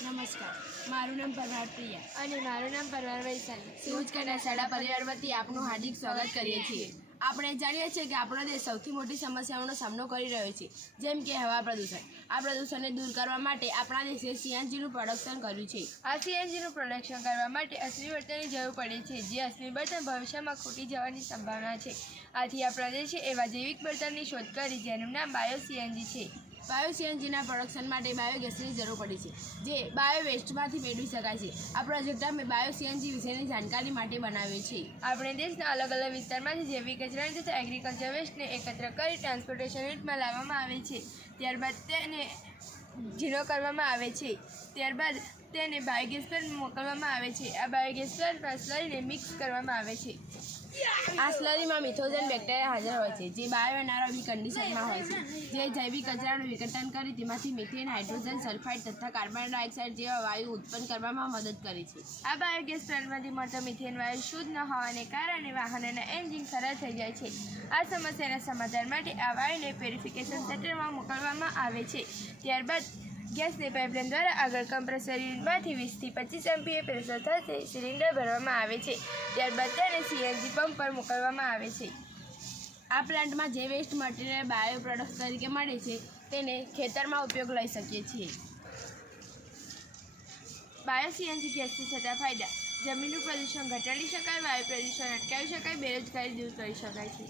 નમસ્કાર, મારું નામ પરમાર પ્રિયા અને મારું નામ પરમાર વૈશાલી. સૂઝ કન્યા શાળા પરિવાર વતી આપનું હાર્દિક સ્વાગત કરીએ છીએ. આપણે જાણીએ છીએ કે આપણો દેશ સૌથી મોટી સમસ્યાઓનો સામનો કરી રહ્યો છે, જેમ કે હવા પ્રદૂષણ. આ પ્રદૂષણને દૂર કરવા માટે આપણા દેશે સીએનજીનું પ્રોડક્શન કર્યું છે. આ સીએનજીનું પ્રોડક્શન કરવા માટે અશ્મિ બળતણની જરૂર પડે છે, જે અશ્મિ બળતણ ભવિષ્યમાં ખૂટી જવાની સંભાવના છે. આથી આપણા દેશે એવા જૈવિક બળતણની શોધ કરી જેનું નામ બાયો સીએનજી છે. બાયો સીએનજીના પ્રોડક્શન માટે બાયોગેસની જરૂર પડી છે, જે બાયો વેસ્ટમાંથી મેળવી શકાય છે. આ પ્રોજેક્ટ અમે બાયો સીએનજી વિશેની જાણકારી માટે બનાવ્યો છે. આપણે દેશના અલગ અલગ વિસ્તારમાંથી જૈવિક કચરા તથા એગ્રીકલ્ચર વેસ્ટને એકત્ર કરી ટ્રાન્સપોર્ટેશન યુનિટમાં લાવવામાં આવે છે. ત્યારબાદ તેને ઝીરો કરવામાં આવે છે. ત્યારબાદ તેને બાયોગેસ પર મોકલવામાં આવે છે. આ બાયોગેસ પર સ્લરીને મિક્સ કરવામાં આવે છે. આ સ્લરીમાં મિથોજન બેક્ટેરિયા હાજર હોય છે, જે બાયોએનારોબિક કન્ડિશનમાં હોય છે, જે જૈવિક કચરાનું વિઘટન કરી તેમાંથી મિથેન, હાઇડ્રોજન સલ્ફાઇડ તથા કાર્બન ડાયોક્સાઇડ જેવા વાયુ ઉત્પન્ન કરવામાં મદદ કરે છે. આ બાયોગેસ પ્લાન્ટમાંથી મળતો મિથેન વાયુ શુદ્ધ ન હોવાને કારણે વાહનોના એન્જિન ખરાબ થઈ જાય છે. આ સમસ્યાના સમાધાન માટે આ વાયુને પ્યુરિફિકેશન સેન્ટરમાં મોકલવામાં આવે છે. ત્યારબાદ ગેસને પાઇપલાઇન દ્વારા આગળ કમ્પ્રેસર યુનિટમાંથી 20 થી 25 MPa પ્રેશર સાથે સિલિન્ડર ભરવામાં આવે છે. ત્યારબાદ તેને સીએનજી પંપ પર મોકલવામાં આવે છે. આ પ્લાન્ટમાં જે વેસ્ટ મટીરિયલ બાયો પ્રોડક્ટ તરીકે મળે છે, તેને ખેતરમાં ઉપયોગ લઈ શકીએ છીએ. બાયો સીએનજી ગેસથી થતા ફાયદા: જમીનનું પ્રદૂષણ ઘટાડી શકાય, વાયુ પ્રદૂષણ અટકાવી શકાય, બેરોજગારી દૂર કરી શકાય છે.